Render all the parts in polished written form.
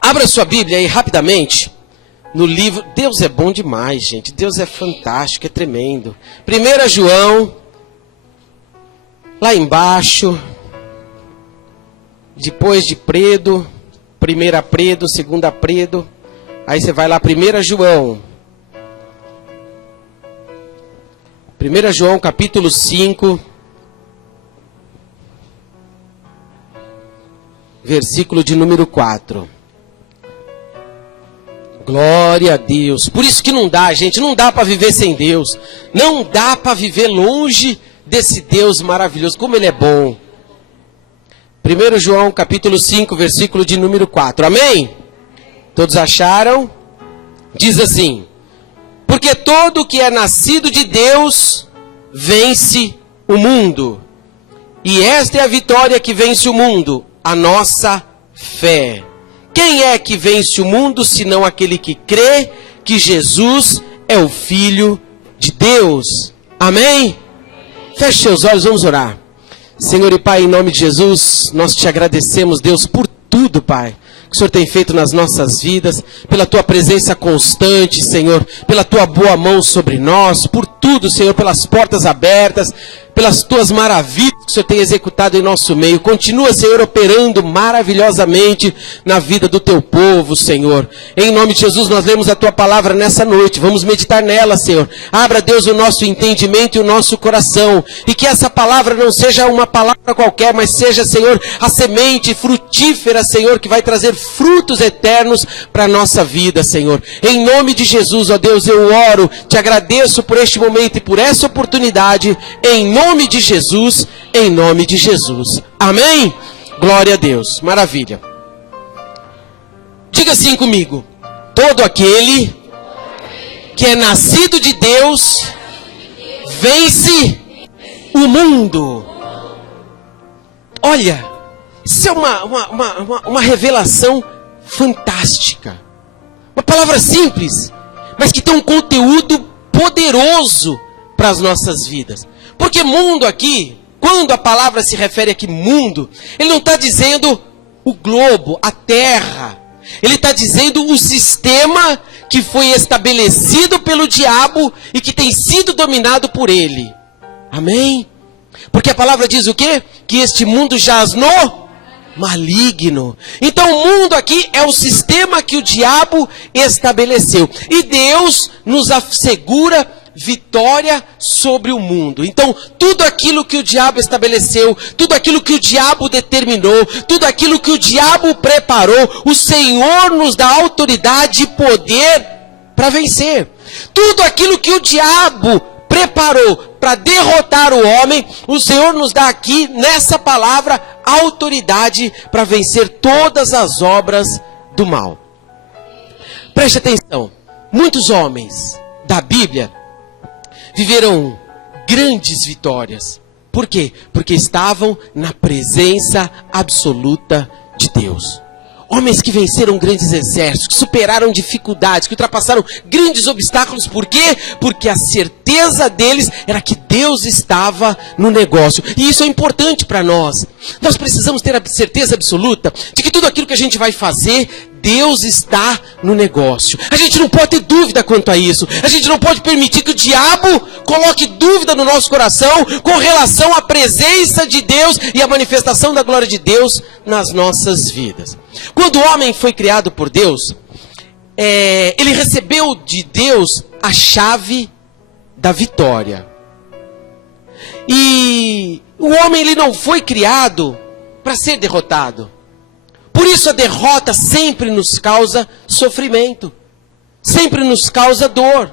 Abra sua Bíblia aí rapidamente no livro. Deus é bom demais, gente. Deus é fantástico, é tremendo. 1 João, lá embaixo, depois de Predo, primeira Predo, segunda Predo. Aí você vai lá, 1 João. 1 João capítulo 5, versículo de número 4. Glória a Deus. Por isso que não dá, gente, não dá para viver sem Deus. Não dá para viver longe desse Deus maravilhoso. Como Ele é bom. 1 João capítulo 5, versículo de número 4. Amém? Todos acharam? Diz assim: porque todo que é nascido de Deus vence o mundo. E esta é a vitória que vence o mundo, a nossa fé. Quem é que vence o mundo, senão aquele que crê que Jesus é o Filho de Deus? Amém? Feche seus olhos, vamos orar. Senhor e Pai, em nome de Jesus, nós te agradecemos, Deus, por tudo, Pai, que o Senhor tem feito nas nossas vidas, pela Tua presença constante, Senhor, pela Tua boa mão sobre nós, por tudo, Senhor, pelas portas abertas, pelas Tuas maravilhas que o Senhor tem executado em nosso meio. Continua, Senhor, operando maravilhosamente na vida do Teu povo, Senhor. Em nome de Jesus, nós lemos a Tua palavra nessa noite. Vamos meditar nela, Senhor. Abra, Deus, o nosso entendimento e o nosso coração. E que essa palavra não seja uma palavra qualquer, mas seja, Senhor, a semente frutífera, Senhor, que vai trazer frutos eternos para a nossa vida, Senhor. Em nome de Jesus, ó Deus, eu oro, te agradeço por este momento e por essa oportunidade. Em nome de Jesus, em nome de Jesus. Amém? Glória a Deus. Maravilha. Diga assim comigo: todo aquele que é nascido de Deus vence o mundo. Olha, isso é uma revelação fantástica. Uma palavra simples, mas que tem um conteúdo poderoso para as nossas vidas. Porque mundo aqui, quando a palavra se refere aqui mundo, ele não está dizendo o globo, a terra. Ele está dizendo o sistema que foi estabelecido pelo diabo e que tem sido dominado por ele. Amém? Porque a palavra diz o quê? Que este mundo jaz no maligno. Então o mundo aqui é o sistema que o diabo estabeleceu. E Deus nos assegura vitória sobre o mundo. Então, tudo aquilo que o diabo estabeleceu, tudo aquilo que o diabo determinou, tudo aquilo que o diabo preparou, o Senhor nos dá autoridade e poder para vencer. Tudo aquilo que o diabo preparou para derrotar o homem, o Senhor nos dá aqui, nessa palavra, autoridade para vencer todas as obras do mal. Preste atenção. Muitos homens da Bíblia viveram grandes vitórias. Por quê? Porque estavam na presença absoluta de Deus. Homens que venceram grandes exércitos, que superaram dificuldades, que ultrapassaram grandes obstáculos. Por quê? Porque a certeza deles era que Deus estava no negócio. E isso é importante para nós. Nós precisamos ter a certeza absoluta de que tudo aquilo que a gente vai fazer, Deus está no negócio. A gente não pode ter dúvida quanto a isso. A gente não pode permitir que o diabo coloque dúvida no nosso coração com relação à presença de Deus e à manifestação da glória de Deus nas nossas vidas. Quando o homem foi criado por Deus, ele recebeu de Deus a chave da vitória. E o homem, ele não foi criado para ser derrotado. Por isso a derrota sempre nos causa sofrimento, sempre nos causa dor.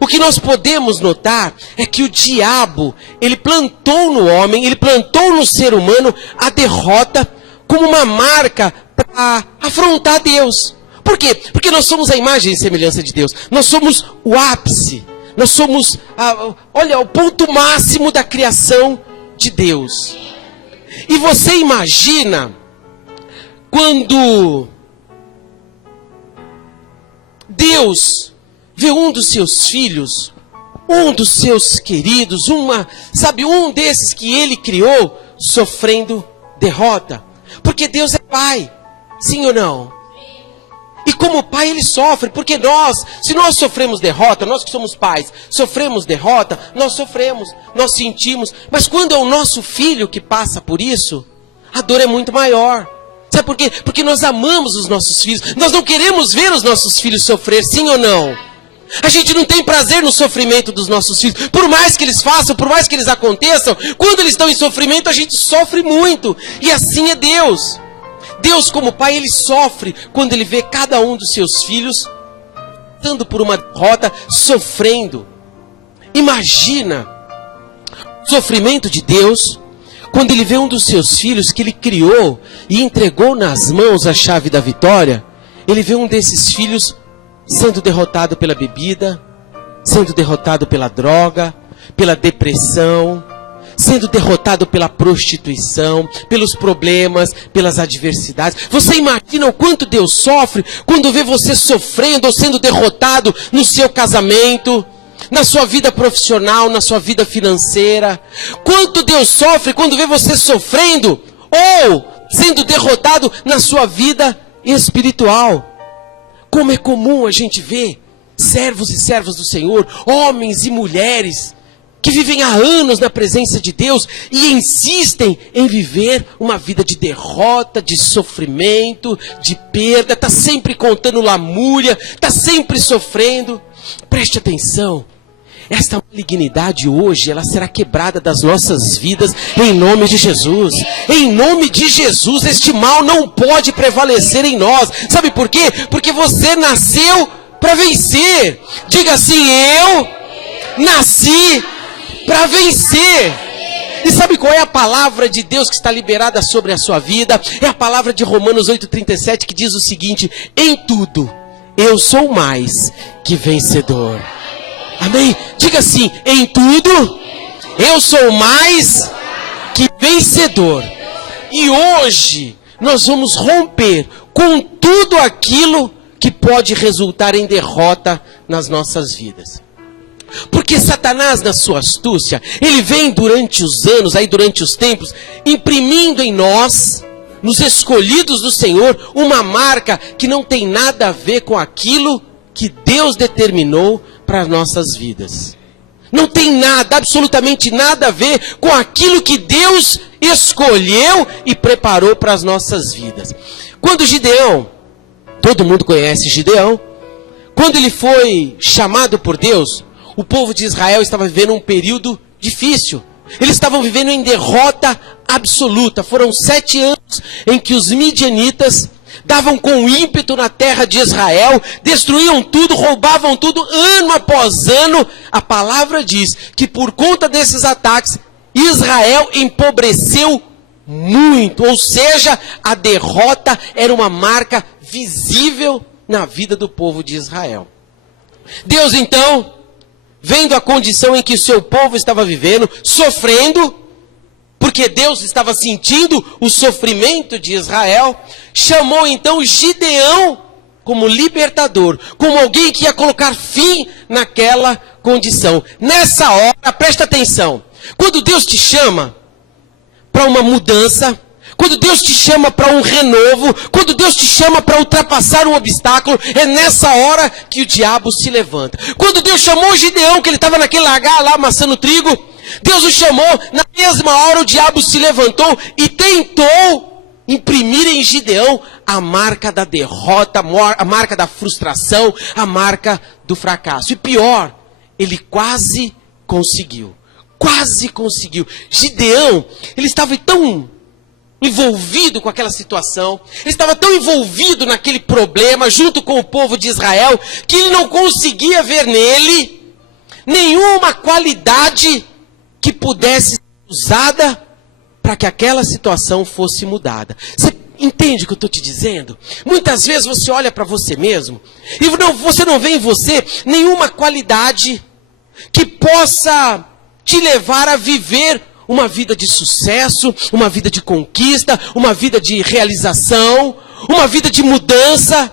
O que nós podemos notar é que o diabo, ele plantou no homem, ele plantou no ser humano a derrota como uma marca para afrontar Deus. Por quê? Porque nós somos a imagem e semelhança de Deus. Nós somos o ápice, nós somos, o ponto máximo da criação de Deus. E você imagina quando Deus vê um dos seus filhos, um dos seus queridos, um desses que Ele criou, sofrendo derrota. Porque Deus é Pai. Sim ou não? E como pai ele sofre, porque nós, se nós sofremos derrota, nós que somos pais, sofremos derrota, nós sofremos, nós sentimos. Mas quando é o nosso filho que passa por isso, a dor é muito maior. Sabe por quê? Porque nós amamos os nossos filhos, nós não queremos ver os nossos filhos sofrer, sim ou não? A gente não tem prazer no sofrimento dos nossos filhos. Por mais que eles façam, por mais que eles aconteçam, quando eles estão em sofrimento, a gente sofre muito. E assim é Deus. Deus, como pai, ele sofre quando ele vê cada um dos seus filhos passando por uma derrota, sofrendo. Imagina o sofrimento de Deus quando ele vê um dos seus filhos que ele criou e entregou nas mãos a chave da vitória. Ele vê um desses filhos sendo derrotado pela bebida, sendo derrotado pela droga, pela depressão, sendo derrotado pela prostituição, pelos problemas, pelas adversidades. Você imagina o quanto Deus sofre quando vê você sofrendo ou sendo derrotado no seu casamento, na sua vida profissional, na sua vida financeira? Quanto Deus sofre quando vê você sofrendo ou sendo derrotado na sua vida espiritual? Como é comum a gente ver servos e servas do Senhor, homens e mulheres, que vivem há anos na presença de Deus e insistem em viver uma vida de derrota, de sofrimento, de perda, está sempre contando lamúria, está sempre sofrendo. Preste atenção, esta malignidade hoje, ela será quebrada das nossas vidas em nome de Jesus. Em nome de Jesus, este mal não pode prevalecer em nós. Sabe por quê? Porque você nasceu para vencer. Diga assim: eu nasci para vencer. E sabe qual é a palavra de Deus que está liberada sobre a sua vida? É a palavra de Romanos 8,37, que diz o seguinte: em tudo eu sou mais que vencedor. Amém? Diga assim: em tudo eu sou mais que vencedor. E hoje nós vamos romper com tudo aquilo que pode resultar em derrota nas nossas vidas. Porque Satanás, na sua astúcia, ele vem durante os anos, aí durante os tempos, imprimindo em nós, nos escolhidos do Senhor, uma marca que não tem nada a ver com aquilo que Deus determinou para as nossas vidas. Não tem nada, absolutamente nada a ver com aquilo que Deus escolheu e preparou para as nossas vidas. Quando Gideão, todo mundo conhece Gideão, quando ele foi chamado por Deus, o povo de Israel estava vivendo um período difícil. Eles estavam vivendo em derrota absoluta. Foram 7 anos em que os midianitas davam com ímpeto na terra de Israel, destruíam tudo, roubavam tudo, ano após ano. A palavra diz que por conta desses ataques, Israel empobreceu muito. Ou seja, a derrota era uma marca visível na vida do povo de Israel. Deus então, vendo a condição em que o seu povo estava vivendo, sofrendo, porque Deus estava sentindo o sofrimento de Israel, chamou então Gideão como libertador, como alguém que ia colocar fim naquela condição. Nessa hora, presta atenção, quando Deus te chama para uma mudança, quando Deus te chama para um renovo, quando Deus te chama para ultrapassar um obstáculo, é nessa hora que o diabo se levanta. Quando Deus chamou Gideão, que ele estava naquele lagar lá amassando trigo, Deus o chamou, na mesma hora o diabo se levantou e tentou imprimir em Gideão a marca da derrota, a marca da frustração, a marca do fracasso. E pior, ele quase conseguiu. Quase conseguiu. Gideão, ele estava tão envolvido com aquela situação, ele estava tão envolvido naquele problema, junto com o povo de Israel, que ele não conseguia ver nele nenhuma qualidade que pudesse ser usada para que aquela situação fosse mudada. Você entende o que eu estou te dizendo? Muitas vezes você olha para você mesmo e você não vê em você nenhuma qualidade que possa te levar a viver uma vida de sucesso, uma vida de conquista, uma vida de realização, uma vida de mudança.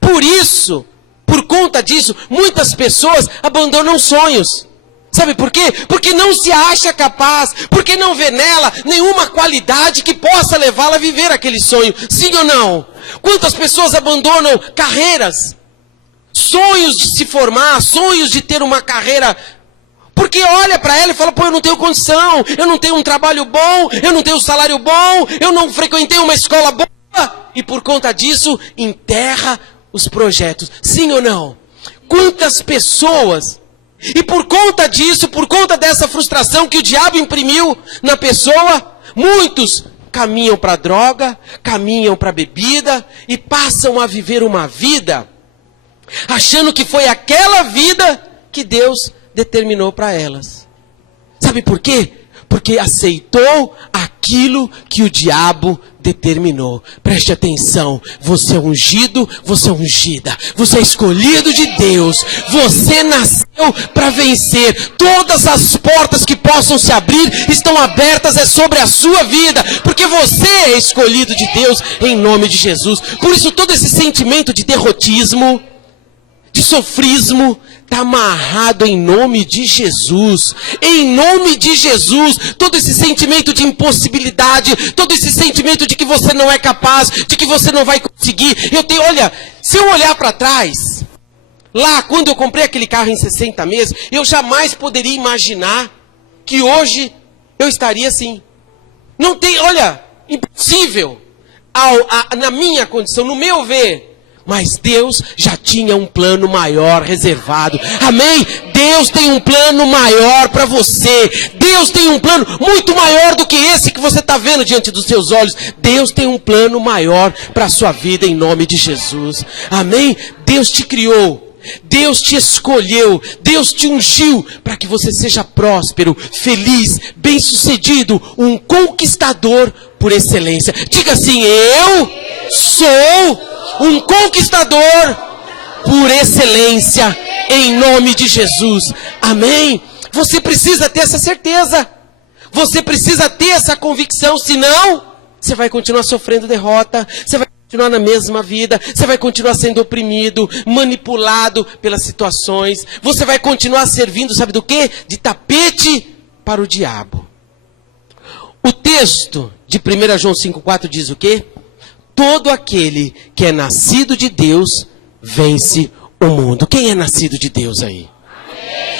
Por isso, por conta disso, muitas pessoas abandonam sonhos. Sabe por quê? Porque não se acha capaz, porque não vê nela nenhuma qualidade que possa levá-la a viver aquele sonho. Sim ou não? Quantas pessoas abandonam carreiras, sonhos de se formar, sonhos de ter uma carreira, porque olha para ela e fala, pô, eu não tenho condição, eu não tenho um trabalho bom, eu não tenho um salário bom, eu não frequentei uma escola boa, e por conta disso, enterra os projetos. Sim ou não? Quantas pessoas, e por conta disso, por conta dessa frustração que o diabo imprimiu na pessoa, muitos caminham para a droga, caminham para a bebida, e passam a viver uma vida achando que foi aquela vida que Deus determinou para elas. Sabe por quê? Porque aceitou aquilo que o diabo determinou. Preste atenção, você é ungido, você é ungida, você é escolhido de Deus, você nasceu para vencer. Todas as portas que possam se abrir estão abertas, é sobre a sua vida, porque você é escolhido de Deus em nome de Jesus. Por isso todo esse sentimento de derrotismo, de sofrismo, está amarrado em nome de Jesus. Em nome de Jesus, todo esse sentimento de impossibilidade, todo esse sentimento de que você não é capaz, de que você não vai conseguir. Olha, se eu olhar para trás, lá quando eu comprei aquele carro em 60 meses, eu jamais poderia imaginar que hoje eu estaria assim. Não tem, olha, impossível. Na minha condição, no meu ver. Mas Deus já tinha um plano maior reservado. Amém? Deus tem um plano maior para você. Deus tem um plano muito maior do que esse que você está vendo diante dos seus olhos. Deus tem um plano maior para a sua vida em nome de Jesus. Amém? Deus te criou. Deus te escolheu, Deus te ungiu para que você seja próspero, feliz, bem-sucedido, um conquistador por excelência. Diga assim, eu sou um conquistador por excelência, em nome de Jesus. Amém? Você precisa ter essa certeza. Você precisa ter essa convicção, senão você vai continuar sofrendo derrota, você vai continuar na mesma vida, você vai continuar sendo oprimido, manipulado pelas situações, você vai continuar servindo, sabe do quê? De tapete para o diabo. O texto de 1 João 5,4 diz o quê? Todo aquele que é nascido de Deus vence o mundo. Quem é nascido de Deus aí?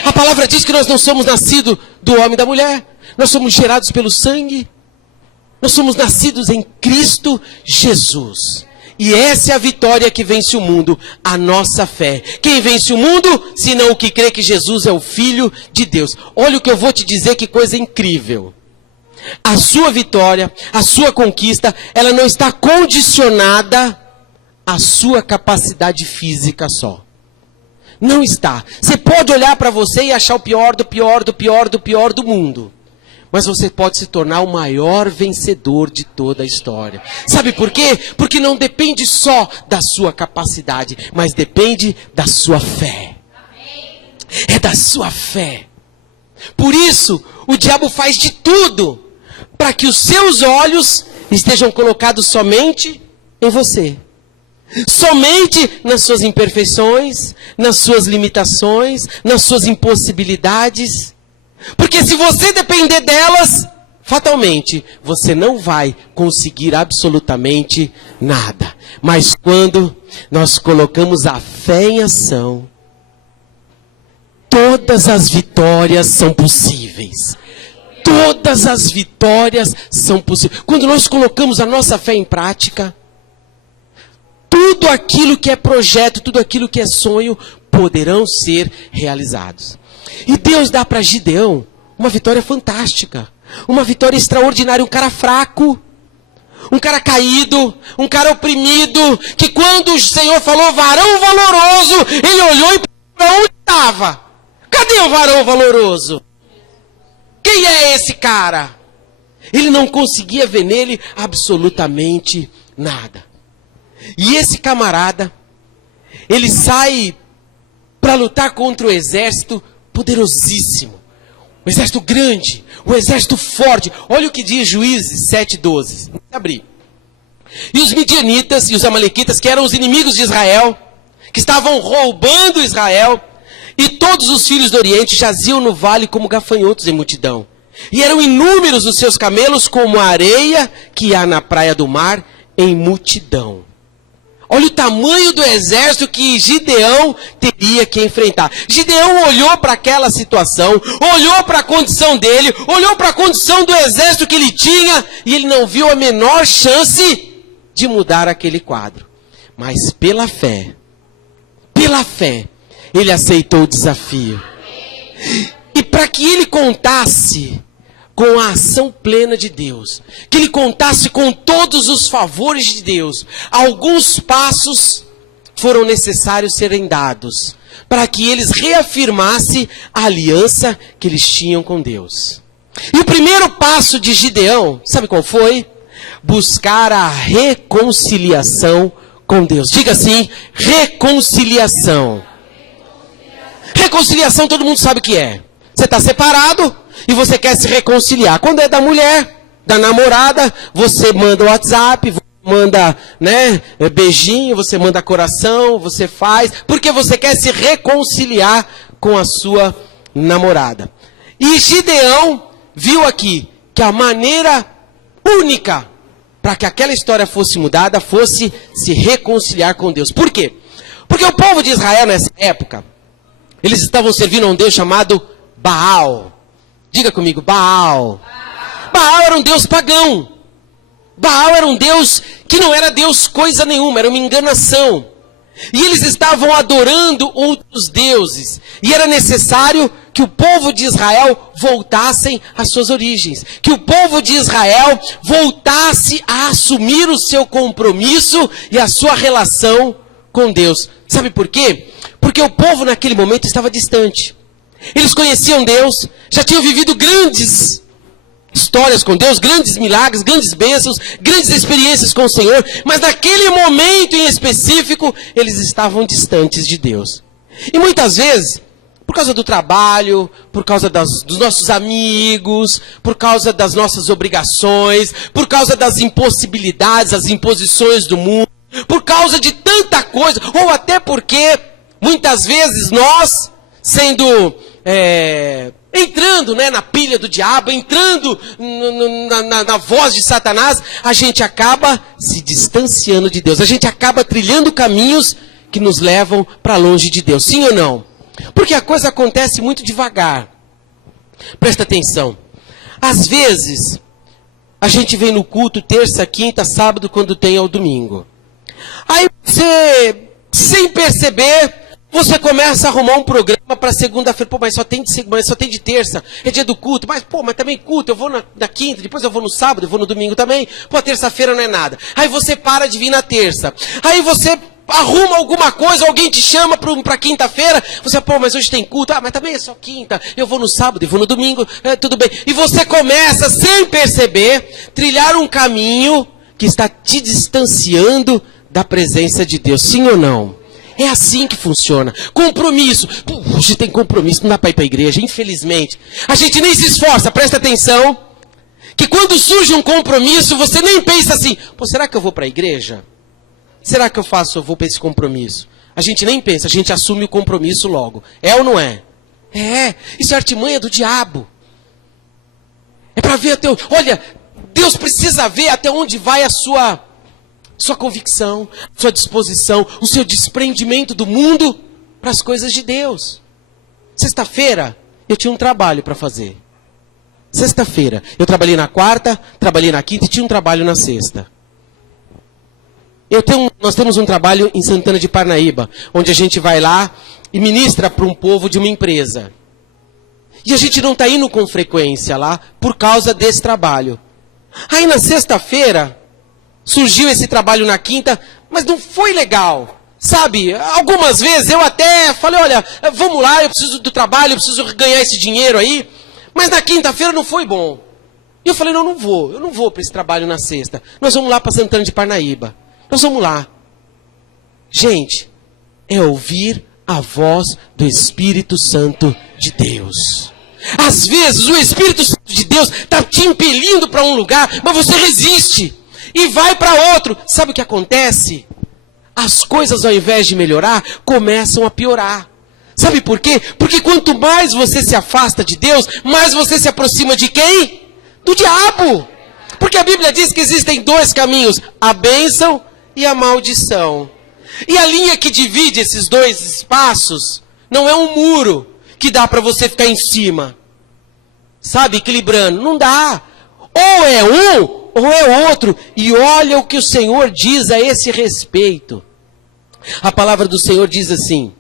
A palavra diz que nós não somos nascidos do homem e da mulher. Nós somos gerados pelo sangue. Nós somos nascidos em Cristo Jesus. E essa é a vitória que vence o mundo, a nossa fé. Quem vence o mundo, senão o que crê que Jesus é o Filho de Deus. Olha o que eu vou te dizer, que coisa incrível. A sua vitória, a sua conquista, ela não está condicionada à sua capacidade física só. Não está. Você pode olhar para você e achar o pior do pior, do pior, do pior do mundo. Mas você pode se tornar o maior vencedor de toda a história. Sabe por quê? Porque não depende só da sua capacidade, mas depende da sua fé. É da sua fé. Por isso, o diabo faz de tudo para que os seus olhos estejam colocados somente em você. Somente nas suas imperfeições, nas suas limitações, nas suas impossibilidades. Porque se você depender delas, fatalmente, você não vai conseguir absolutamente nada. Mas quando nós colocamos a fé em ação, todas as vitórias são possíveis. Todas as vitórias são possíveis. Quando nós colocamos a nossa fé em prática, tudo aquilo que é projeto, tudo aquilo que é sonho, poderão ser realizados. E Deus dá para Gideão uma vitória fantástica. Uma vitória extraordinária. Um cara fraco, um cara caído, um cara oprimido, que quando o Senhor falou varão valoroso, ele olhou e para onde estava? Cadê o varão valoroso? Quem é esse cara? Ele não conseguia ver nele absolutamente nada. E esse camarada, ele sai para lutar contra o exército poderosíssimo. Um exército grande, um exército forte. Olha o que diz Juízes 7:12. Vamos abrir. E os midianitas e os amalequitas, que eram os inimigos de Israel, que estavam roubando Israel, E todos os filhos do Oriente jaziam no vale como gafanhotos em multidão. E eram inúmeros os seus camelos como a areia que há na praia do mar em multidão. Olha o tamanho do exército que Gideão teria que enfrentar. Gideão olhou para aquela situação, olhou para a condição dele, olhou para a condição do exército que ele tinha, e ele não viu a menor chance de mudar aquele quadro. Mas pela fé, ele aceitou o desafio. E para que ele contasse com a ação plena de Deus, que ele contasse com todos os favores de Deus, alguns passos foram necessários serem dados, para que eles reafirmassem a aliança que eles tinham com Deus. E o primeiro passo de Gideão, sabe qual foi? Buscar a reconciliação com Deus. Diga assim, reconciliação. Reconciliação todo mundo sabe o que é. Você está separado e você quer se reconciliar. Quando é da mulher, da namorada, você manda o WhatsApp, você manda, beijinho, você manda coração, você faz, porque você quer se reconciliar com a sua namorada. E Gideão viu aqui que a maneira única para que aquela história fosse mudada fosse se reconciliar com Deus. Por quê? Porque o povo de Israel nessa época, eles estavam servindo a um Deus chamado Baal. Diga comigo, Baal. Baal era um Deus pagão. Baal era um Deus que não era Deus coisa nenhuma, era uma enganação. E eles estavam adorando outros deuses. E era necessário que o povo de Israel voltassem às suas origens. Que o povo de Israel voltasse a assumir o seu compromisso e a sua relação com Deus. Sabe por quê? Porque o povo naquele momento estava distante. Eles conheciam Deus, já tinham vivido grandes histórias com Deus, grandes milagres, grandes bênçãos, grandes experiências com o Senhor, mas naquele momento em específico, eles estavam distantes de Deus. E muitas vezes, por causa do trabalho, por causa dos nossos amigos, por causa das nossas obrigações, por causa das impossibilidades, as imposições do mundo, por causa de tanta coisa, ou até porque, muitas vezes nós, sendo... entrando na pilha do diabo, entrando na voz de Satanás, a gente acaba se distanciando de Deus. A gente acaba trilhando caminhos que nos levam para longe de Deus. Sim ou não? Porque a coisa acontece muito devagar. Presta atenção. Às vezes, a gente vem no culto terça, quinta, sábado, quando tem ao domingo. Aí você, sem perceber... Você começa a arrumar um programa para segunda-feira. Pô, mas só tem de terça. É dia do culto. Mas também culto. Eu vou na quinta, depois eu vou no sábado, eu vou no domingo também. Pô, terça-feira não é nada. Aí você para de vir na terça. Aí você arruma alguma coisa, alguém te chama para quinta-feira. Você, mas hoje tem culto. Mas também é só quinta. Eu vou no sábado, eu vou no domingo. Tudo bem. E você começa, sem perceber, trilhar um caminho que está te distanciando da presença de Deus. Sim ou não? É assim que funciona. Compromisso. Hoje tem compromisso, não dá para ir para a igreja, infelizmente. A gente nem se esforça, presta atenção. Que quando surge um compromisso, você nem pensa assim, será que eu vou para a igreja? Será que eu vou para esse compromisso? A gente nem pensa, a gente assume o compromisso logo. É ou não é? É, isso é artimanha do diabo. É para ver olha, Deus precisa ver até onde vai a sua convicção, sua disposição, o seu desprendimento do mundo para as coisas de Deus. Sexta-feira, eu tinha um trabalho para fazer. Sexta-feira, eu trabalhei na quarta, trabalhei na quinta e tinha um trabalho na sexta. Nós temos um trabalho em Santana de Parnaíba, onde a gente vai lá e ministra para um povo de uma empresa. E a gente não está indo com frequência lá por causa desse trabalho. Aí na sexta-feira, surgiu esse trabalho na quinta, mas não foi legal. Sabe, algumas vezes eu até falei, olha, vamos lá, eu preciso do trabalho, eu preciso ganhar esse dinheiro aí. Mas na quinta-feira não foi bom. E eu falei, não, eu não vou para esse trabalho na sexta. Nós vamos lá para Santana de Parnaíba. Nós vamos lá. Gente, é ouvir a voz do Espírito Santo de Deus. Às vezes o Espírito Santo de Deus está te impelindo para um lugar, mas você resiste. E vai para outro. Sabe o que acontece? As coisas, ao invés de melhorar, começam a piorar. Sabe por quê? Porque quanto mais você se afasta de Deus, mais você se aproxima de quem? Do diabo. Porque a Bíblia diz que existem dois caminhos, a bênção e a maldição. E a linha que divide esses dois espaços não é um muro que dá para você ficar em cima. Sabe, equilibrando. Não dá. Ou é um, ou é outro. E olha o que o Senhor diz a esse respeito. A palavra do Senhor diz assim,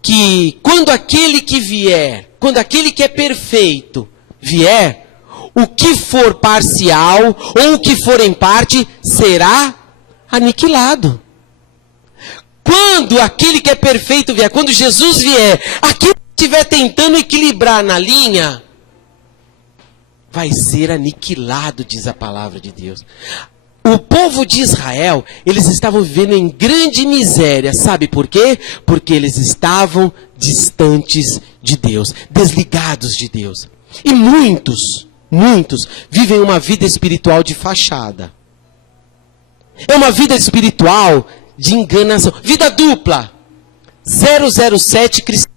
que quando aquele que vier, quando aquele que é perfeito vier, o que for parcial ou o que for em parte será aniquilado. Quando aquele que é perfeito vier, quando Jesus vier, aquele que estiver tentando equilibrar na linha, vai ser aniquilado, diz a palavra de Deus. O povo de Israel, eles estavam vivendo em grande miséria. Sabe por quê? Porque eles estavam distantes de Deus, desligados de Deus. E muitos vivem uma vida espiritual de fachada. É uma vida espiritual de enganação. Vida dupla. 007 cristão.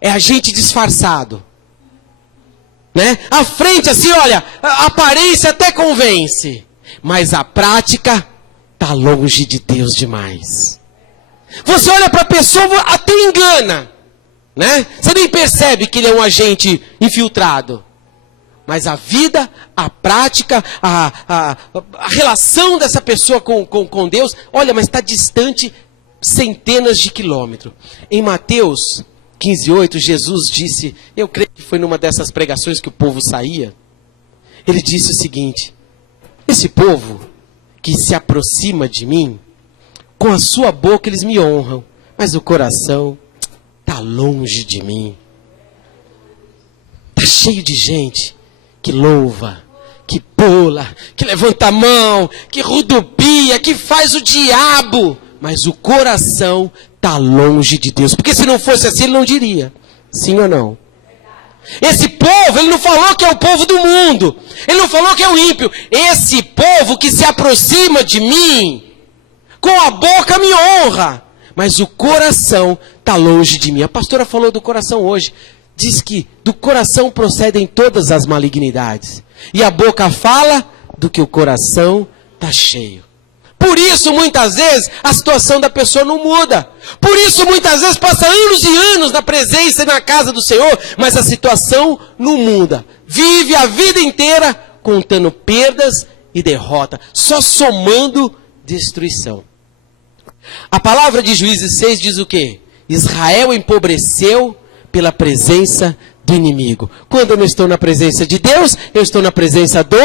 É agente disfarçado. Né? A frente assim, olha, a aparência até convence. Mas a prática está longe de Deus demais. Você olha para a pessoa, até engana. Né? Você nem percebe que ele é um agente infiltrado. Mas a vida, a prática, a relação dessa pessoa com Deus, olha, mas está distante centenas de quilômetros. Em Mateus 15:8, Jesus disse, eu creio que foi numa dessas pregações que o povo saía, ele disse o seguinte, esse povo que se aproxima de mim, com a sua boca eles me honram, mas o coração está longe de mim. Está cheio de gente que louva, que pula, que levanta a mão, que rodopia, que faz o diabo, mas o coração está longe de Deus. Porque se não fosse assim, ele não diria. Sim ou não? Esse povo, ele não falou que é o povo do mundo. Ele não falou que é o ímpio. Esse povo que se aproxima de mim, com a boca me honra, mas o coração está longe de mim. A pastora falou do coração hoje. Diz que do coração procedem todas as malignidades. E a boca fala do que o coração está cheio. Por isso, muitas vezes, a situação da pessoa não muda. Por isso, muitas vezes, passa anos e anos na presença e na casa do Senhor, mas a situação não muda. Vive a vida inteira contando perdas e derrota, só somando destruição. A palavra de Juízes 6 diz o quê? Israel empobreceu pela presença do inimigo. Quando eu não estou na presença de Deus, eu estou na presença do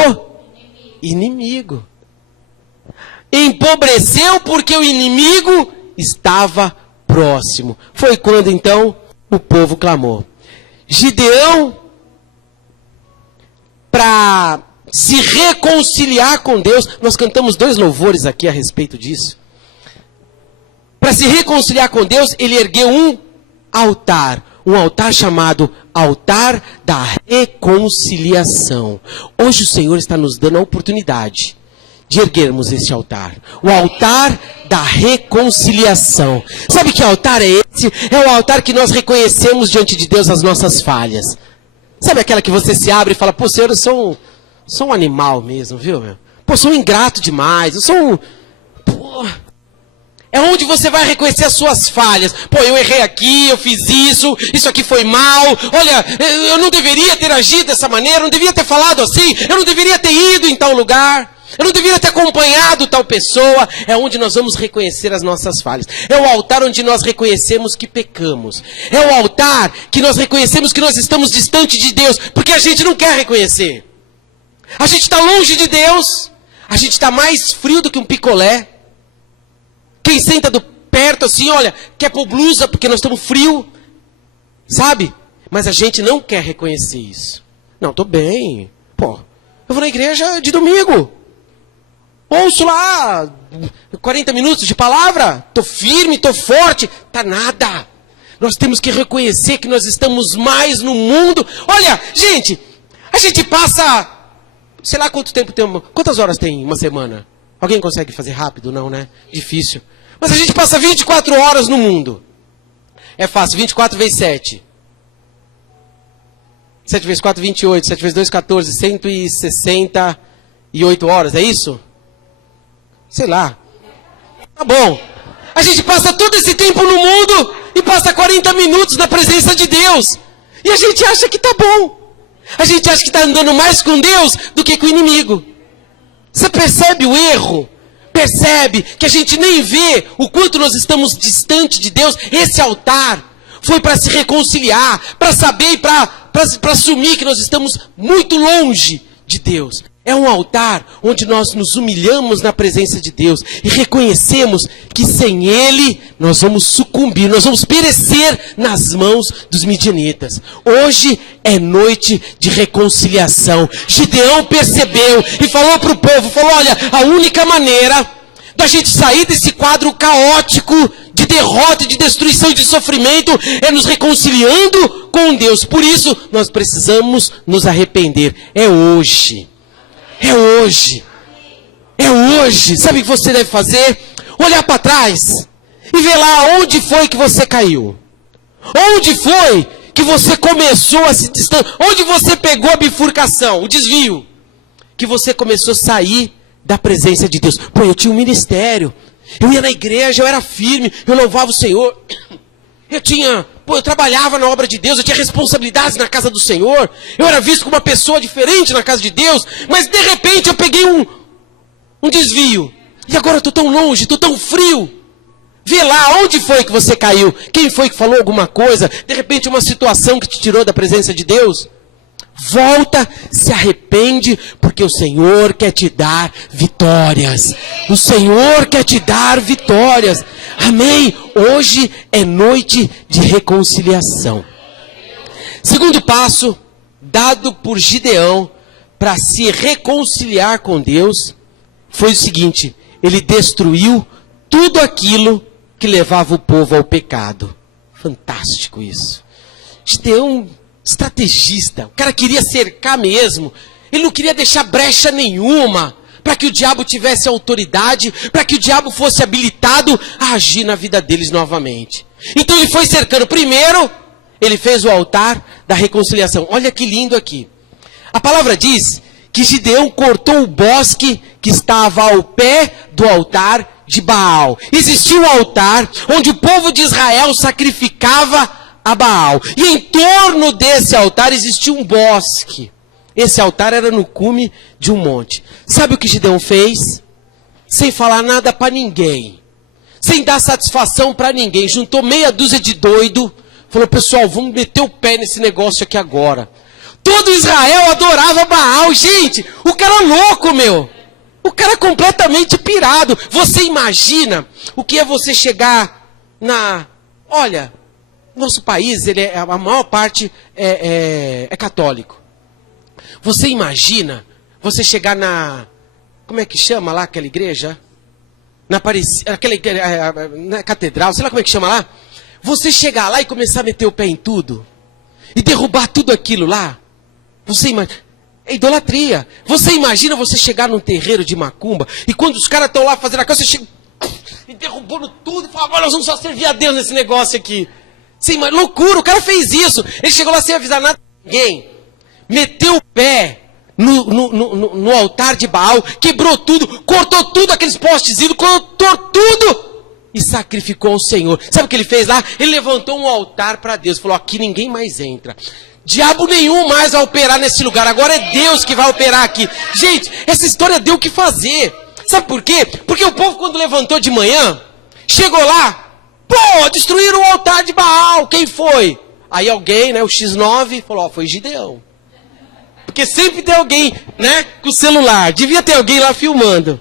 inimigo. Empobreceu porque o inimigo estava próximo. Foi quando então o povo clamou. Gideão, para se reconciliar com Deus, nós cantamos 2 louvores aqui a respeito disso. Para se reconciliar com Deus, ele ergueu um altar chamado Altar da Reconciliação. Hoje o Senhor está nos dando a oportunidade de erguermos esse altar. O altar da reconciliação. Sabe que altar é esse? É o altar que nós reconhecemos diante de Deus as nossas falhas. Sabe aquela que você se abre e fala, pô, Senhor, eu sou um animal mesmo, viu, meu? Pô, sou um ingrato demais, eu sou um... Pô... É onde você vai reconhecer as suas falhas. Pô, eu errei aqui, eu fiz isso aqui foi mal. Olha, eu não deveria ter agido dessa maneira, eu não deveria ter falado assim, eu não deveria ter ido em tal lugar, eu não deveria ter acompanhado tal pessoa. É onde nós vamos reconhecer as nossas falhas. É o altar onde nós reconhecemos que pecamos. É o altar que nós reconhecemos que nós estamos distante de Deus, porque a gente não quer reconhecer. A gente está longe de Deus, a gente está mais frio do que um picolé. Quem senta perto assim, olha, quer pôr blusa porque nós estamos frio, sabe? Mas a gente não quer reconhecer isso. Não, tô bem. Pô, eu vou na igreja de domingo. Ouço lá 40 minutos de palavra. Tô firme, tô forte. Tá nada. Nós temos que reconhecer que nós estamos mais no mundo. Olha, gente, a gente passa, sei lá quanto tempo tem, quantas horas tem uma semana? Alguém consegue fazer rápido? Não, né? Difícil. Mas a gente passa 24 horas no mundo. É fácil, 24 vezes 7. 7 vezes 4, 28. 7 vezes 2, 14. 168 horas, é isso? Sei lá. Tá bom. A gente passa todo esse tempo no mundo e passa 40 minutos na presença de Deus. E a gente acha que tá bom. A gente acha que está andando mais com Deus do que com o inimigo. Você percebe o erro? Percebe que a gente nem vê o quanto nós estamos distante de Deus? Esse altar foi para se reconciliar, para saber e para assumir que nós estamos muito longe de Deus. É um altar onde nós nos humilhamos na presença de Deus e reconhecemos que sem Ele nós vamos sucumbir, nós vamos perecer nas mãos dos midianitas. Hoje é noite de reconciliação. Gideão percebeu e falou para o povo, falou, olha, a única maneira da gente sair desse quadro caótico de derrota, de destruição e de sofrimento é nos reconciliando com Deus. Por isso nós precisamos nos arrepender. É hoje. É hoje. É hoje. Sabe o que você deve fazer? Olhar para trás e ver lá onde foi que você caiu. Onde foi que você começou a se distanciar? Onde você pegou a bifurcação, o desvio? Que você começou a sair da presença de Deus. Pô, eu tinha um ministério. Eu ia na igreja, eu era firme, eu louvava o Senhor. Eu trabalhava na obra de Deus, eu tinha responsabilidades na casa do Senhor, eu era visto como uma pessoa diferente na casa de Deus, mas de repente eu peguei um desvio, e agora eu estou tão longe, estou tão frio. Vê lá, onde foi que você caiu? Quem foi que falou alguma coisa? De repente uma situação que te tirou da presença de Deus? Volta, se arrepende, porque o Senhor quer te dar vitórias. O Senhor quer te dar vitórias. Amém? Hoje é noite de reconciliação. Segundo passo, dado por Gideão para se reconciliar com Deus, foi o seguinte: ele destruiu tudo aquilo que levava o povo ao pecado. Fantástico isso. Gideão, estrategista, o cara queria cercar mesmo, ele não queria deixar brecha nenhuma para que o diabo tivesse autoridade, para que o diabo fosse habilitado a agir na vida deles novamente. Então ele foi cercando. Primeiro, ele fez o altar da reconciliação. Olha que lindo aqui. A palavra diz que Gideão cortou o bosque que estava ao pé do altar de Baal. Existia um altar onde o povo de Israel sacrificava a Baal. E em torno desse altar existia um bosque. Esse altar era no cume de um monte. Sabe o que Gideão fez? Sem falar nada para ninguém, sem dar satisfação para ninguém, juntou meia dúzia de doido, falou, pessoal, vamos meter o pé nesse negócio aqui agora. Todo Israel adorava Baal. Gente, o cara é louco, meu. O cara é completamente pirado. Você imagina o que é você chegar na... Olha, nosso país, a maior parte é católico. Você imagina você chegar na... Como é que chama lá aquela igreja? Na catedral, sei lá como é que chama lá. Você chegar lá e começar a meter o pé em tudo. E derrubar tudo aquilo lá. Você imagina... É idolatria. Você imagina você chegar num terreiro de macumba e quando os caras estão lá fazendo a coisa, você chega e derrubando tudo e fala, agora nós vamos só servir a Deus nesse negócio aqui. Você imagina, loucura, o cara fez isso. Ele chegou lá sem avisar nada pra ninguém. Meteu o pé no altar de Baal, quebrou tudo, cortou tudo, aqueles postezinhos, cortou tudo e sacrificou ao Senhor. Sabe o que ele fez lá? Ele levantou um altar para Deus, falou, aqui ninguém mais entra. Diabo nenhum mais vai operar nesse lugar, agora é Deus que vai operar aqui. Gente, essa história deu o que fazer. Sabe por quê? Porque o povo quando levantou de manhã, chegou lá, pô, destruíram o altar de Baal, quem foi? Aí alguém, né, o X9, falou, ó, foi Gideão. Porque sempre tem alguém, né, com o celular. Devia ter alguém lá filmando.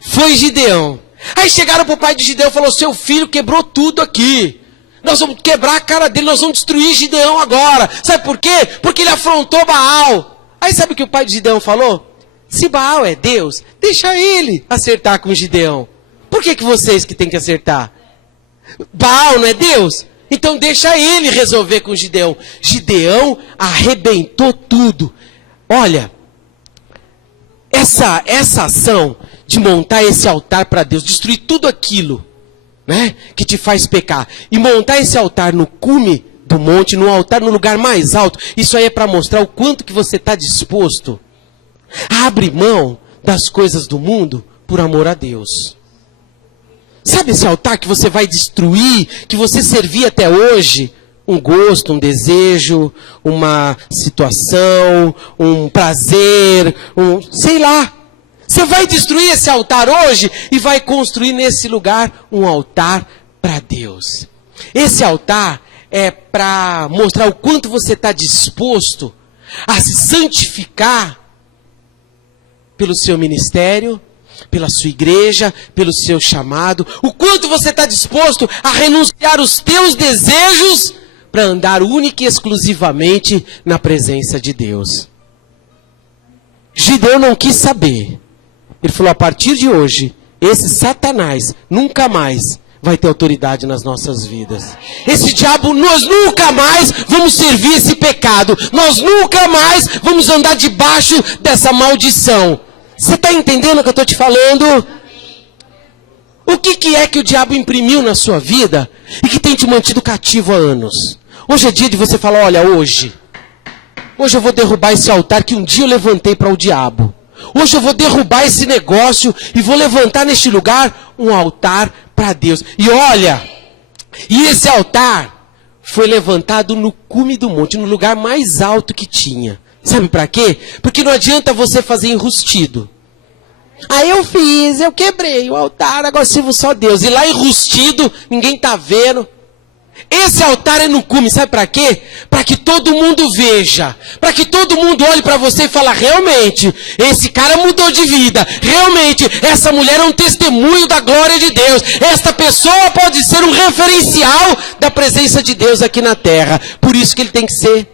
Foi Gideão. Aí chegaram pro pai de Gideão e falou, seu filho quebrou tudo aqui. Nós vamos quebrar a cara dele, nós vamos destruir Gideão agora. Sabe por quê? Porque ele afrontou Baal. Aí sabe o que o pai de Gideão falou? Se Baal é Deus, deixa ele acertar com Gideão. Por que vocês que têm que acertar? Baal não é Deus? Então deixa ele resolver com Gideão. Gideão arrebentou tudo. Olha, essa ação de montar esse altar para Deus, destruir tudo aquilo, né? Que te faz pecar. E montar esse altar no cume do monte, no altar, no lugar mais alto, isso aí é para mostrar o quanto que você está disposto a abrir mão das coisas do mundo por amor a Deus. Sabe esse altar que você vai destruir, que você servia até hoje? Um gosto, um desejo, uma situação, um prazer, sei lá. Você vai destruir esse altar hoje e vai construir nesse lugar um altar para Deus. Esse altar é para mostrar o quanto você está disposto a se santificar pelo seu ministério, pela sua igreja, pelo seu chamado. O quanto você está disposto a renunciar os teus desejos para andar única e exclusivamente na presença de Deus. Gideão não quis saber. Ele falou, a partir de hoje, esse Satanás nunca mais vai ter autoridade nas nossas vidas. Esse diabo, nós nunca mais vamos servir esse pecado. Nós nunca mais vamos andar debaixo dessa maldição. Você está entendendo o que eu estou te falando? O que é que o diabo imprimiu na sua vida e que tem te mantido cativo há anos? Hoje é dia de você falar, olha, hoje eu vou derrubar esse altar que um dia eu levantei para o diabo. Hoje eu vou derrubar esse negócio e vou levantar neste lugar um altar para Deus. E olha, e esse altar foi levantado no cume do monte, no lugar mais alto que tinha. Sabe para quê? Porque não adianta você fazer enrustido. Aí eu quebrei o altar, agora sirvo só Deus. E lá enrustido, ninguém está vendo. Esse altar é no cume, sabe para quê? Para que todo mundo veja. Para que todo mundo olhe para você e fale, realmente, esse cara mudou de vida. Realmente, essa mulher é um testemunho da glória de Deus. Esta pessoa pode ser um referencial da presença de Deus aqui na terra. Por isso que ele tem que ser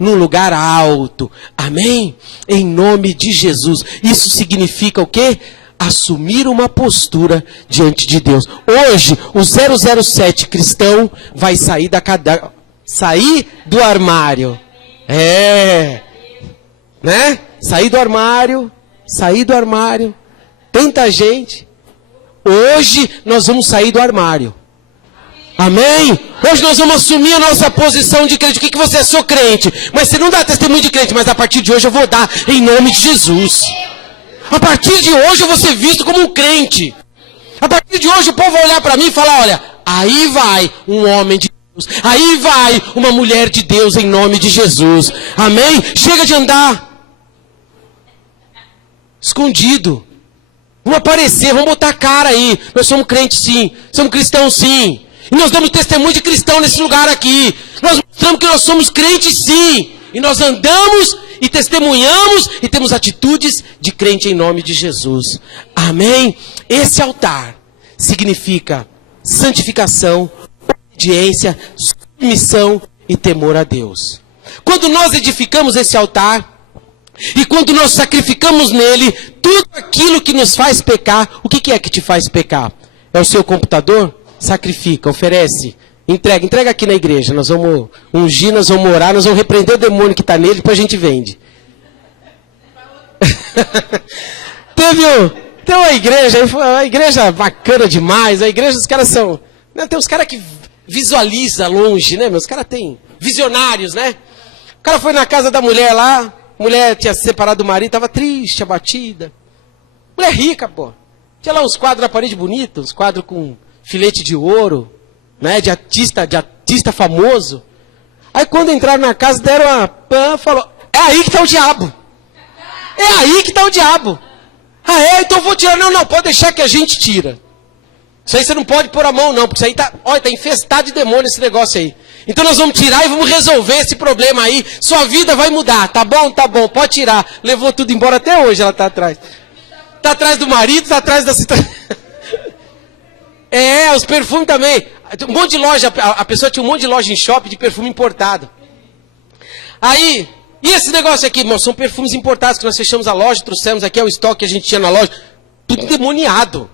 num lugar alto. Amém? Em nome de Jesus. Isso significa o quê? Assumir uma postura diante de Deus. Hoje, o 007 cristão vai sair sair do armário. Né? Sair do armário. Tanta gente. Hoje nós vamos sair do armário. Amém? Hoje nós vamos assumir a nossa posição de crente. O que você é? Sou crente. Mas você não dá testemunho de crente, mas a partir de hoje eu vou dar em nome de Jesus. A partir de hoje eu vou ser visto como um crente. A partir de hoje o povo vai olhar para mim e falar, olha, aí vai um homem de Deus. Aí vai uma mulher de Deus em nome de Jesus. Amém? Chega de andar escondido. Vamos aparecer, vamos botar a cara aí. Nós somos crentes sim, somos cristãos sim. E nós damos testemunho de cristão nesse lugar aqui. Nós mostramos que nós somos crentes sim. E nós andamos e testemunhamos e temos atitudes de crente em nome de Jesus. Amém? Esse altar significa santificação, obediência, submissão e temor a Deus. Quando nós edificamos esse altar e quando nós sacrificamos nele tudo aquilo que nos faz pecar, o que é que te faz pecar? É o seu computador? Sacrifica, oferece, entrega aqui na igreja. Nós vamos ungir, nós vamos orar, nós vamos repreender o demônio que está nele, depois a gente vende. Tem uma igreja bacana demais. A igreja, os caras são... Né, tem uns caras que visualizam longe, né? Os caras têm visionários, né? O cara foi na casa da mulher lá, a mulher tinha se separado do marido, estava triste, abatida. Mulher rica, pô. Tinha lá uns quadros na parede bonitos, uns quadros com filete de ouro, né, de artista famoso. Aí quando entraram na casa, deram uma pã, falou, é aí que está o diabo. É aí que está o diabo. Ah, é? Então eu vou tirar. Não, pode deixar que a gente tira. Isso aí você não pode pôr a mão não, porque isso aí tá infestado de demônio esse negócio aí. Então nós vamos tirar e vamos resolver esse problema aí. Sua vida vai mudar, tá bom, pode tirar. Levou tudo embora, até hoje ela está atrás. Está atrás do marido, está atrás da situação. Os perfumes também. Um monte de loja, a pessoa tinha um monte de loja em shopping de perfume importado. Aí, e esse negócio aqui, irmão, são perfumes importados que nós fechamos a loja, trouxemos aqui, é o estoque que a gente tinha na loja. Tudo endemoniado.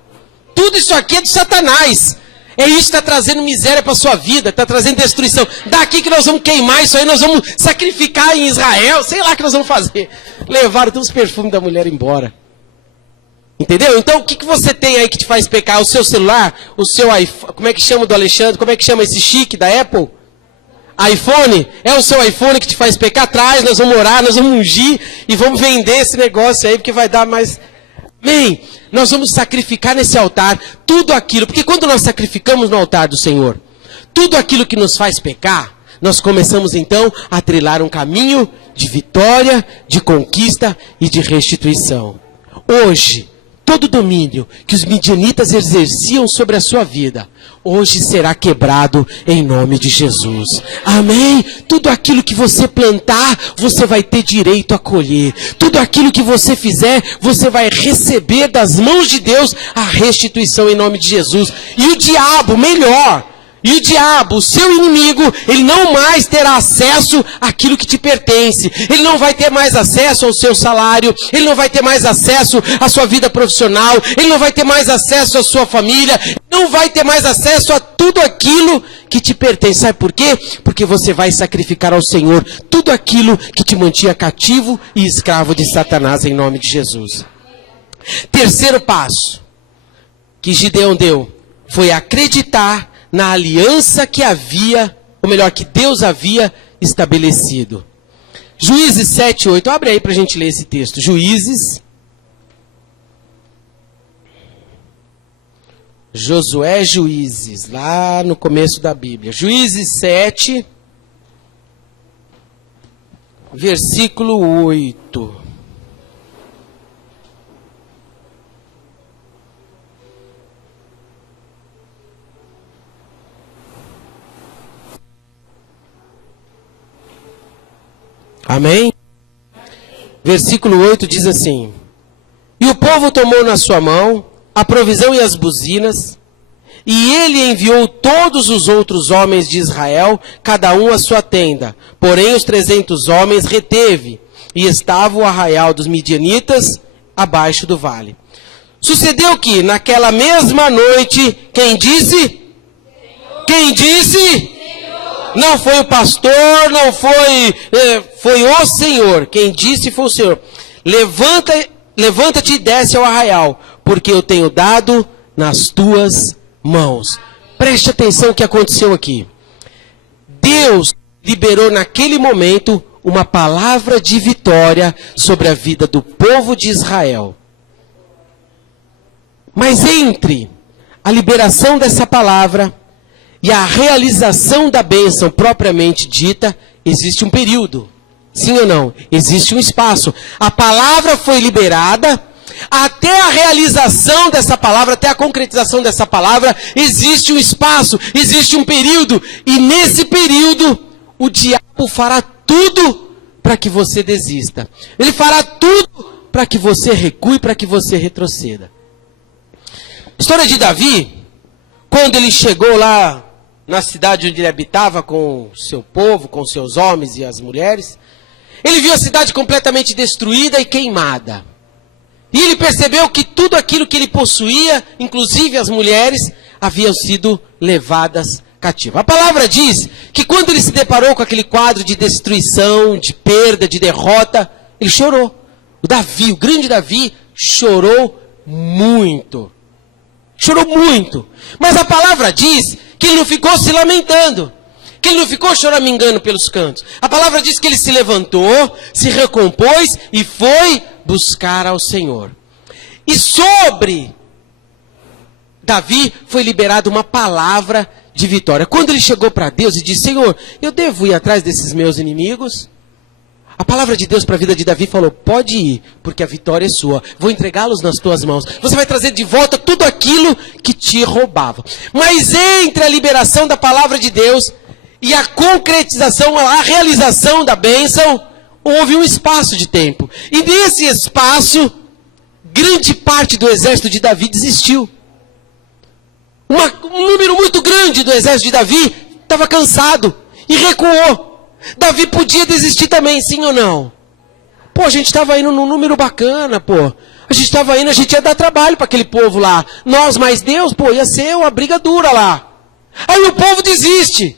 Tudo isso aqui é de Satanás. É isso que está trazendo miséria para a sua vida, está trazendo destruição. Daqui que nós vamos queimar isso aí, nós vamos sacrificar em Israel, sei lá o que nós vamos fazer. Levaram todos os perfumes da mulher embora. Entendeu? Então, o que você tem aí que te faz pecar? O seu celular? O seu iPhone? Como é que chama do Alexandre? Como é que chama esse chique da Apple? iPhone? É o seu iPhone que te faz pecar? Traz, nós vamos orar, nós vamos ungir e vamos vender esse negócio aí, porque vai dar mais... Amém? Nós vamos sacrificar nesse altar tudo aquilo, porque quando nós sacrificamos no altar do Senhor, tudo aquilo que nos faz pecar, nós começamos então a trilhar um caminho de vitória, de conquista e de restituição. Hoje, todo domínio que os midianitas exerciam sobre a sua vida, hoje será quebrado em nome de Jesus. Amém? Tudo aquilo que você plantar, você vai ter direito a colher. Tudo aquilo que você fizer, você vai receber das mãos de Deus a restituição em nome de Jesus. E o diabo, melhor... E o diabo, o seu inimigo, ele não mais terá acesso àquilo que te pertence. Ele não vai ter mais acesso ao seu salário. Ele não vai ter mais acesso à sua vida profissional. Ele não vai ter mais acesso à sua família. Não vai ter mais acesso a tudo aquilo que te pertence. Sabe por quê? Porque você vai sacrificar ao Senhor tudo aquilo que te mantinha cativo e escravo de Satanás em nome de Jesus. Terceiro passo que Gideão deu foi acreditar na aliança que havia, ou melhor, que Deus havia estabelecido. Juízes 7, 8. Abre aí para a gente ler esse texto. Juízes. Josué, Juízes, lá no começo da Bíblia. Juízes 7, versículo 8. Amém? Versículo 8 diz assim: E o povo tomou na sua mão a provisão e as buzinas, e ele enviou todos os outros homens de Israel, cada um à sua tenda. Porém os 300 homens reteve, e estava o arraial dos midianitas abaixo do vale. Sucedeu que, naquela mesma noite, quem disse? Quem disse? Não foi o pastor, não foi, foi o Senhor. Quem disse foi o Senhor. Levanta-te e desce ao arraial, porque eu tenho dado nas tuas mãos. Preste atenção no que aconteceu aqui. Deus liberou naquele momento uma palavra de vitória sobre a vida do povo de Israel. Mas entre a liberação dessa palavra e a realização da bênção propriamente dita, existe um período. Sim ou não? Existe um espaço. A palavra foi liberada, até a realização dessa palavra, até a concretização dessa palavra, existe um espaço, existe um período. E nesse período, o diabo fará tudo para que você desista. Ele fará tudo para que você recue, para que você retroceda. História de Davi, quando ele chegou lá na cidade onde ele habitava com seu povo, com seus homens e as mulheres, ele viu a cidade completamente destruída e queimada. E ele percebeu que tudo aquilo que ele possuía, inclusive as mulheres, haviam sido levadas cativas. A palavra diz que quando ele se deparou com aquele quadro de destruição, de perda, de derrota, ele chorou. O Davi, o grande Davi, chorou muito. Chorou muito. Mas a palavra diz que ele não ficou se lamentando, que ele não ficou choramingando pelos cantos. A palavra diz que ele se levantou, se recompôs e foi buscar ao Senhor. E sobre Davi foi liberada uma palavra de vitória. Quando ele chegou para Deus e disse: Senhor, eu devo ir atrás desses meus inimigos? A palavra de Deus para a vida de Davi falou: pode ir, porque a vitória é sua. Vou entregá-los nas tuas mãos. Você vai trazer de volta tudo aquilo que te roubava. Mas entre a liberação da palavra de Deus e a concretização, a realização da bênção, houve um espaço de tempo. E nesse espaço, grande parte do exército de Davi desistiu. Um número muito grande do exército de Davi estava cansado e recuou. Davi podia desistir também, sim ou não? Pô, a gente estava indo num número bacana, pô. A gente estava indo, a gente ia dar trabalho para aquele povo lá. Nós mais Deus, pô, ia ser uma briga dura lá. Aí o povo desiste.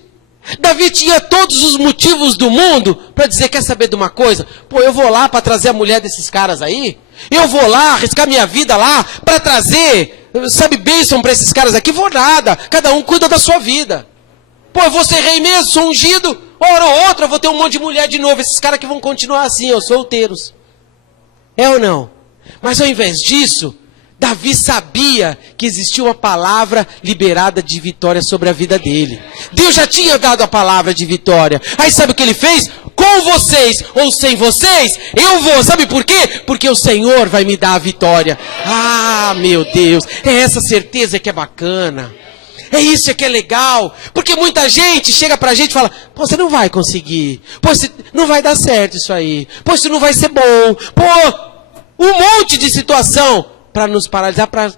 Davi tinha todos os motivos do mundo para dizer: quer saber de uma coisa? Pô, eu vou lá para trazer a mulher desses caras aí. Eu vou lá, arriscar minha vida lá, para trazer, sabe, bênção para esses caras aqui? Vou nada. Cada um cuida da sua vida. Pô, eu vou ser rei mesmo, sou ungido. Hora ou outra eu vou ter um monte de mulher de novo. Esses caras que vão continuar assim, ó, solteiros. É ou não? Mas ao invés disso, Davi sabia que existia uma palavra liberada de vitória sobre a vida dele. Deus já tinha dado a palavra de vitória. Aí sabe o que ele fez? Com vocês ou sem vocês, eu vou. Sabe por quê? Porque o Senhor vai me dar a vitória. Ah, meu Deus, é essa certeza que é bacana. É isso que é legal. Porque muita gente chega pra gente e fala: pô, você não vai conseguir. Pô, não vai dar certo isso aí. Pô, isso não vai ser bom. Pô, um monte de situação para nos paralisar, para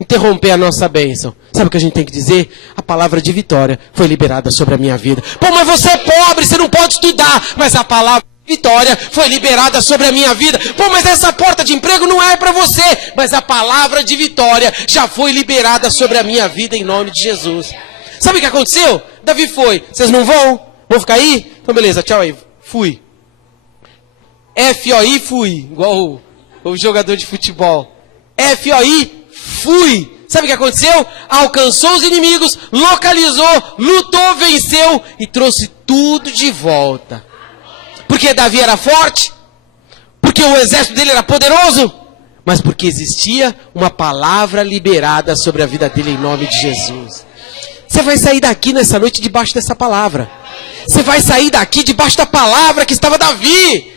interromper a nossa bênção. Sabe o que a gente tem que dizer? A palavra de vitória foi liberada sobre a minha vida. Pô, mas você é pobre, você não pode estudar. Mas a palavra de vitória foi liberada sobre a minha vida. Pô, mas essa porta de emprego não é para você. Mas a palavra de vitória já foi liberada sobre a minha vida em nome de Jesus. Sabe o que aconteceu? Davi foi. Vocês não vão? Vão ficar aí? Então beleza, tchau aí. Fui. F-O-I, fui. Igual o jogador de futebol. F-O-I, fui. Sabe o que aconteceu? Alcançou os inimigos, localizou, lutou, venceu e trouxe tudo de volta. Porque Davi era forte? Porque o exército dele era poderoso? Mas porque existia uma palavra liberada sobre a vida dele em nome de Jesus. Você vai sair daqui nessa noite debaixo dessa palavra. Você vai sair daqui debaixo da palavra que estava Davi.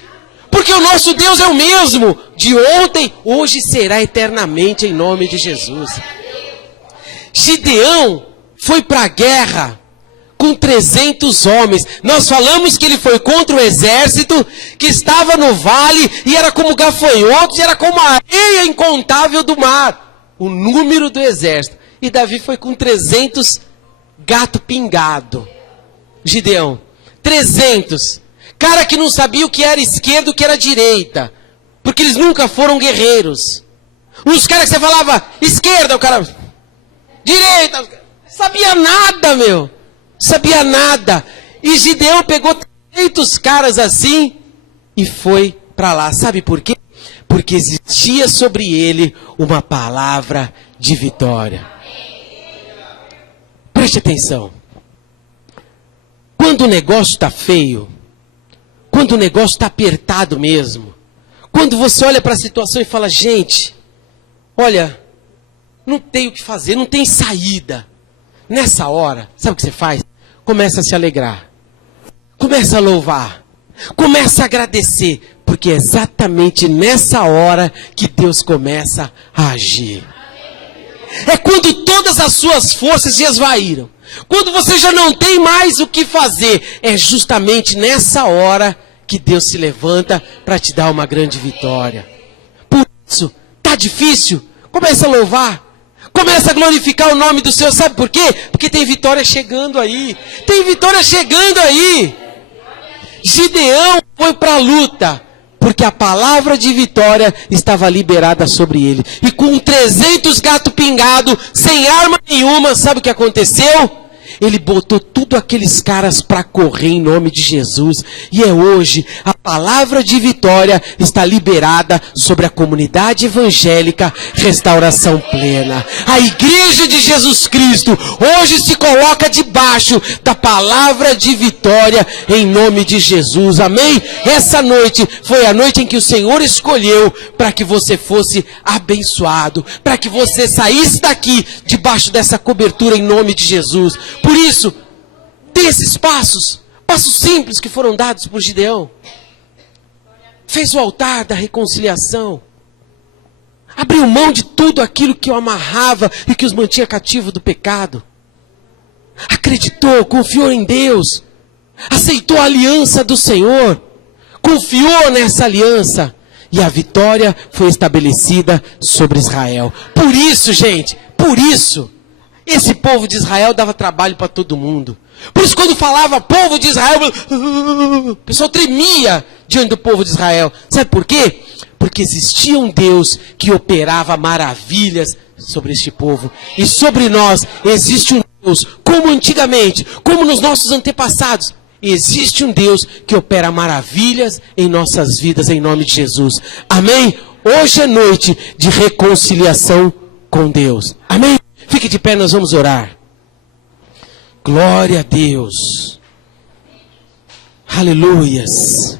Porque o nosso Deus é o mesmo, de ontem, hoje será eternamente em nome de Jesus. Gideão foi para a guerra com 300 homens. Nós falamos que ele foi contra o exército que estava no vale e era como gafanhotos, e era como a areia incontável do mar. O número do exército. E Davi foi com 300 gato pingado. Gideão, 300. Cara que não sabia o que era esquerda e o que era direita. Porque eles nunca foram guerreiros. Uns caras que você falava esquerda, o cara... direita. Sabia nada, meu. Sabia nada. E Gideão pegou 300 caras assim e foi para lá. Sabe por quê? Porque existia sobre ele uma palavra de vitória. Preste atenção. Quando o negócio está feio, quando o negócio está apertado mesmo, quando você olha para a situação e fala: gente, olha, não tem o que fazer, não tem saída. Nessa hora, sabe o que você faz? Começa a se alegrar. Começa a louvar. Começa a agradecer. Porque é exatamente nessa hora que Deus começa a agir. É quando todas as suas forças se esvaíram. Quando você já não tem mais o que fazer. É justamente nessa hora que Deus se levanta para te dar uma grande vitória. Por isso, tá difícil? Começa a louvar. Começa a glorificar o nome do Senhor. Sabe por quê? Porque tem vitória chegando aí. Tem vitória chegando aí. Gideão foi para a luta, porque a palavra de vitória estava liberada sobre ele. E com 300 gato pingado, sem arma nenhuma, sabe o que aconteceu? Ele botou tudo aqueles caras para correr em nome de Jesus. E é hoje, a palavra de vitória está liberada sobre a comunidade evangélica Restauração Plena. A igreja de Jesus Cristo hoje se coloca debaixo da palavra de vitória em nome de Jesus. Amém? Essa noite foi a noite em que o Senhor escolheu para que você fosse abençoado. Para que você saísse daqui debaixo dessa cobertura em nome de Jesus. Por isso, dê esses passos simples que foram dados por Gideão. Fez o altar da reconciliação. Abriu mão de tudo aquilo que o amarrava e que os mantinha cativo do pecado. Acreditou, confiou em Deus. Aceitou a aliança do Senhor. Confiou nessa aliança. E a vitória foi estabelecida sobre Israel. Por isso, gente, por isso, esse povo de Israel dava trabalho para todo mundo. Por isso, quando falava povo de Israel, o pessoal tremia diante do povo de Israel. Sabe por quê? Porque existia um Deus que operava maravilhas sobre este povo. E sobre nós existe um Deus, como antigamente, como nos nossos antepassados. Existe um Deus que opera maravilhas em nossas vidas, em nome de Jesus. Amém? Hoje é noite de reconciliação com Deus. Amém? Fique de pé, nós vamos orar. Glória a Deus. Aleluias.